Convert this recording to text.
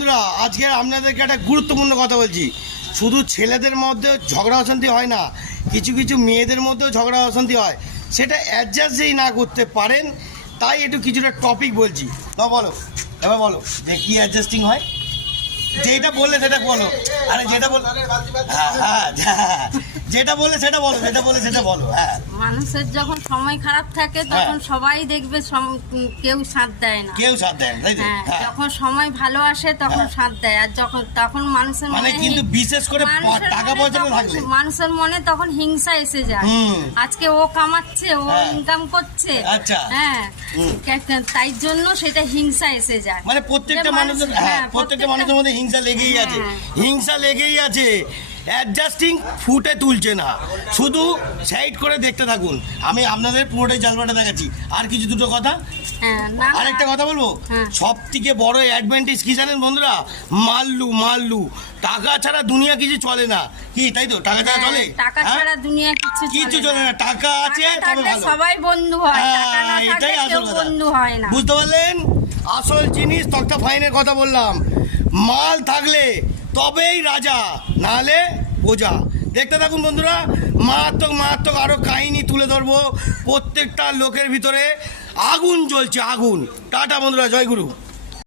বন্ধুরা, আজকে আপনাদেরকে একটা গুরুত্বপূর্ণ কথা বলছি। শুধু ছেলেদের মধ্যে ঝগড়া অশান্তি হয় না, কিছু কিছু মেয়েদের মধ্যেও ঝগড়া অশান্তি হয়। সেটা অ্যাডজাস্ট যেই না করতে পারেন, তাই একটু কিছুটা টপিক বলছি। না বলো, এবার বলো যে কী অ্যাডজাস্টিং হয়। যেটা বললে সেটা বলো। আরে যেটা বল, হ্যাঁ যেটা বললে সেটা বলো, যেটা বলে সেটা বলো। হ্যাঁ, মানুষের যখন সময় খারাপ থাকে তখন সবাই দেখবে কেউ সাথ দেয় না, কেউ সাথ দেয় না, তাই তো? হ্যাঁ, যখন সময় ভালো আসে তখন সাথ দেয়। আর তখন মানুষের মানে কিন্তু বিশেষ করে টাকা পয়সা থাকলে মানুষের মনে তখন হিংসা এসে যায়। আজকে ও কামাচ্ছে, ও ইনকাম করছে, আচ্ছা, হ্যাঁ, তাই জন্য সেটা হিংসা এসে যায়। মানে প্রত্যেকটা মানুষের, প্রত্যেকটা মানুষের মধ্যে হিংসা লেগেই আছে, হিংসা লেগেই আছে। অ্যাডজাস্টিং ফুটে তুলছে না, শুধু সাইড করে দেখতে থাকুন। আমি আপনাদের পুরোটাই জালবাটা দেখাচ্ছি। আর কিছু দুটো কথা, আরেকটা কথা বলবো। সব থেকে বড় অ্যাডভান্টেজ কি জানেন বন্ধুরা? মাল্লু টাকা ছাড়া দুনিয়া কিছু চলে না, কি তাই তো? টাকা ছাড়া চলে? টাকা ছাড়া দুনিয়া কিছু চলে না। টাকা আছে তবে ভালো, সবাই বন্ধু হয়, টাকা না এটাই থাকলে কেউ আসল কথা। বন্ধু হয় না। বুঝতে পারলেন? আসল জিনিস তক্তা ফাইনের কথা বললাম। মাল থাকলে তবেই রাজা, নাহলে বোঝা। দেখতে থাকুন বন্ধুরা, মারাত্মক আরো কাহিনী তুলে ধরবো। প্রত্যেকটা লোকের ভিতরে আগুন জ্বলছে, আগুন। টাটা বন্ধুরা, জয় গুরু।